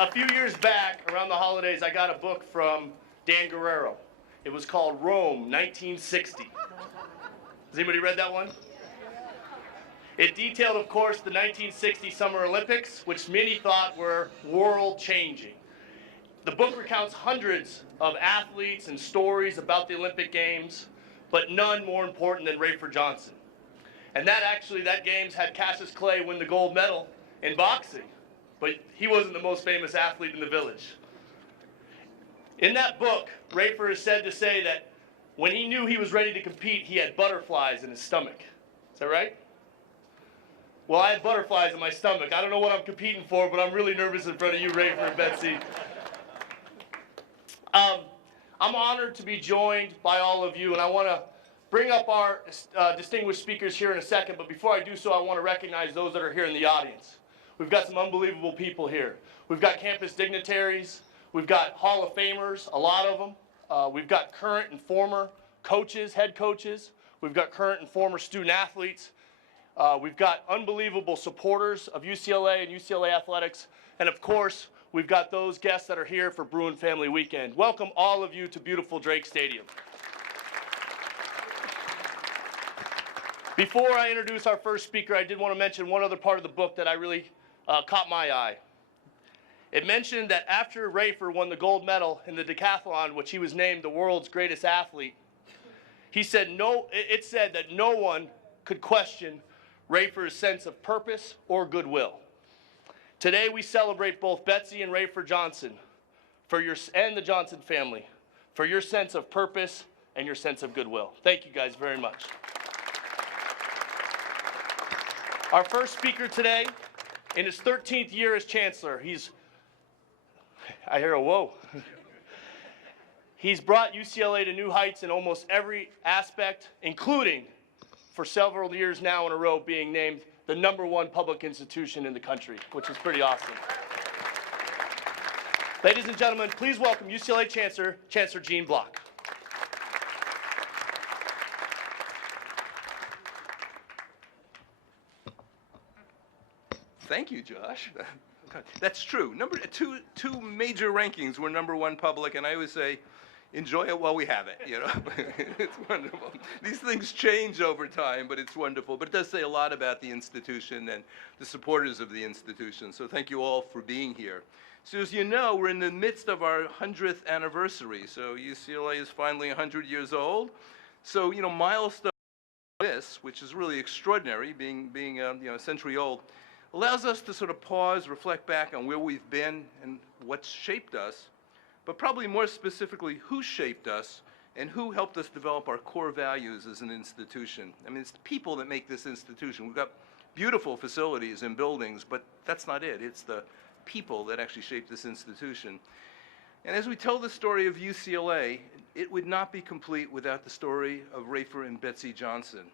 A few years back, around the holidays, I got a book from Dan Guerrero. It was called Rome, 1960. Has anybody read that one? It detailed, of course, the 1960 Summer Olympics, which many thought were world-changing. The book recounts hundreds of athletes and stories about the Olympic Games, but none more important than Rafer Johnson. And that Games had Cassius Clay win the gold medal in boxing, but he wasn't the most famous athlete in the village. In that book, Rafer is said to say that when he knew he was ready to compete, he had butterflies in his stomach. Is that right? Well, I have butterflies in my stomach. I don't know what I'm competing for, but I'm really nervous in front of you, Rafer and Betsy. I'm honored to be joined by all of you, and I want to bring up our distinguished speakers here in a second, but before I do so, I want to recognize those that are here in the audience. We've got some unbelievable people here. We've got campus dignitaries. We've got Hall of Famers, a lot of them. We've got current and former coaches, head coaches. We've got current and former student athletes. We've got unbelievable supporters of UCLA and UCLA athletics. And of course, we've got those guests that are here for Bruin Family Weekend. Welcome all of you to beautiful Drake Stadium. Before I introduce our first speaker, I did want to mention one other part of the book that I really caught my eye. It mentioned that after Rafer won the gold medal in the decathlon, which he was named the world's greatest athlete, it said that no one could question Rafer's sense of purpose or goodwill. Today we celebrate both Betsy and Rafer Johnson and the Johnson family for your sense of purpose and your sense of goodwill. Thank you guys very much. Our first speaker today, in his 13th year as Chancellor, I hear a whoa. He's brought UCLA to new heights in almost every aspect, including for several years now in a row being named the #1 public institution in the country, which is pretty awesome. Ladies and gentlemen, please welcome UCLA Chancellor Gene Block. Thank you, Josh. That's true. Two major rankings were #1 public, and I always say, enjoy it while we have it, you know. It's wonderful. These things change over time, but it's wonderful. But it does say a lot about the institution and the supporters of the institution. So thank you all for being here. So as you know, we're in the midst of our 100th anniversary. So UCLA is finally 100 years old. So, you know, milestone like this, which is really extraordinary, being a century old, allows us to sort of pause, reflect back on where we've been and what's shaped us, but probably more specifically, who shaped us and who helped us develop our core values as an institution. I mean, it's the people that make this institution. We've got beautiful facilities and buildings, but that's not it. It's the people that actually shaped this institution. And as we tell the story of UCLA, it would not be complete without the story of Rafer and Betsy Johnson.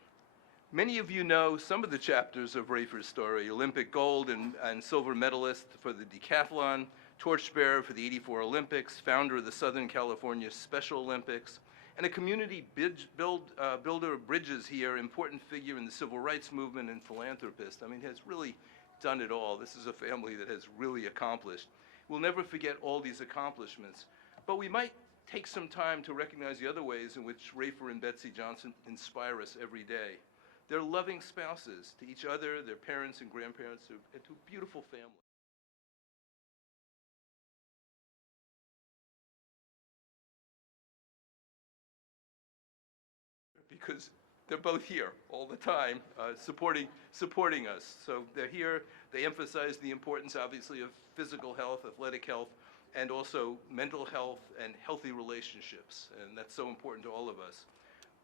Many of you know some of the chapters of Rafer's story: Olympic gold and silver medalist for the decathlon, torchbearer for the '84 Olympics, founder of the Southern California Special Olympics, and a community builder of bridges here, important figure in the civil rights movement and philanthropist. I mean, has really done it all. This is a family that has really accomplished. We'll never forget all these accomplishments, but we might take some time to recognize the other ways in which Rafer and Betsy Johnson inspire us every day. They're loving spouses to each other, their parents and grandparents, and to a beautiful family. Because they're both here all the time, supporting us. So they're here. They emphasize the importance, obviously, of physical health, athletic health, and also mental health and healthy relationships. And that's so important to all of us.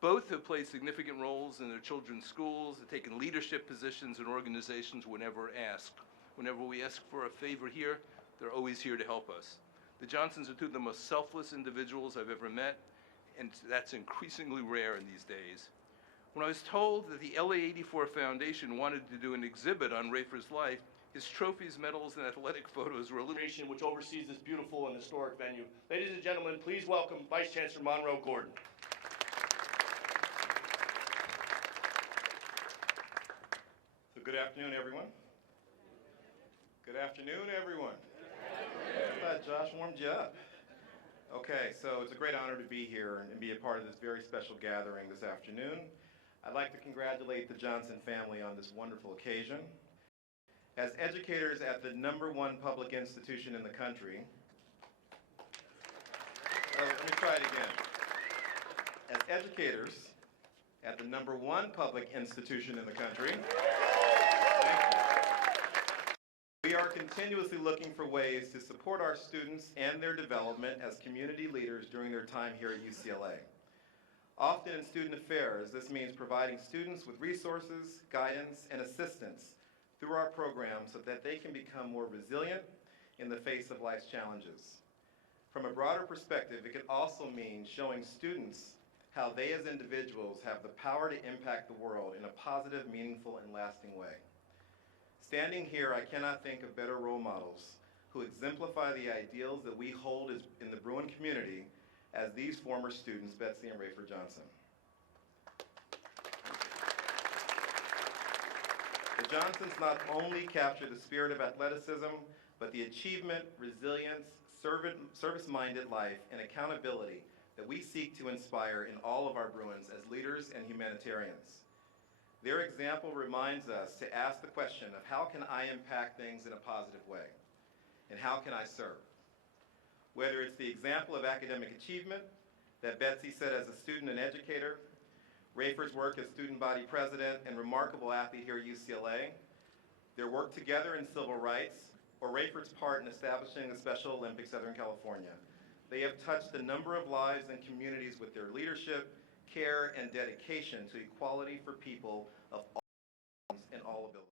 Both have played significant roles in their children's schools, have taken leadership positions in organizations whenever asked. Whenever we ask for a favor here, they're always here to help us. The Johnsons are two of the most selfless individuals I've ever met, and that's increasingly rare in these days. When I was told that the LA '84 Foundation wanted to do an exhibit on Rafer's life, his trophies, medals, and athletic photos were illuminated, Which oversees this beautiful and historic venue. Ladies and gentlemen, please welcome Vice Chancellor Monroe Gordon. So good afternoon, everyone. Good afternoon, everyone. thought Josh warmed you up. Okay, so it's a great honor to be here and be a part of this very special gathering this afternoon. I'd like to congratulate the Johnson family on this wonderful occasion. As educators at the #1 public institution in the country, let me try it again. As educators at the #1 public institution in the country, we are continuously looking for ways to support our students and their development as community leaders during their time here at UCLA. Often in student affairs, this means providing students with resources, guidance, and assistance through our programs so that they can become more resilient in the face of life's challenges. From a broader perspective, it could also mean showing students how they as individuals have the power to impact the world in a positive, meaningful, and lasting way. Standing here, I cannot think of better role models who exemplify the ideals that we hold in the Bruin community as these former students, Betsy and Rafer Johnson. The Johnsons not only capture the spirit of athleticism, but the achievement, resilience, service-minded life, and accountability that we seek to inspire in all of our Bruins as leaders and humanitarians. Their example reminds us to ask the question of how can I impact things in a positive way, and how can I serve? Whether it's the example of academic achievement that Betsy set as a student and educator, Rafer's work as student body president and remarkable athlete here at UCLA, their work together in civil rights, or Rafer's part in establishing the Special Olympics Southern California, they have touched a number of lives and communities with their leadership, care, and dedication to equality for people of all and all abilities.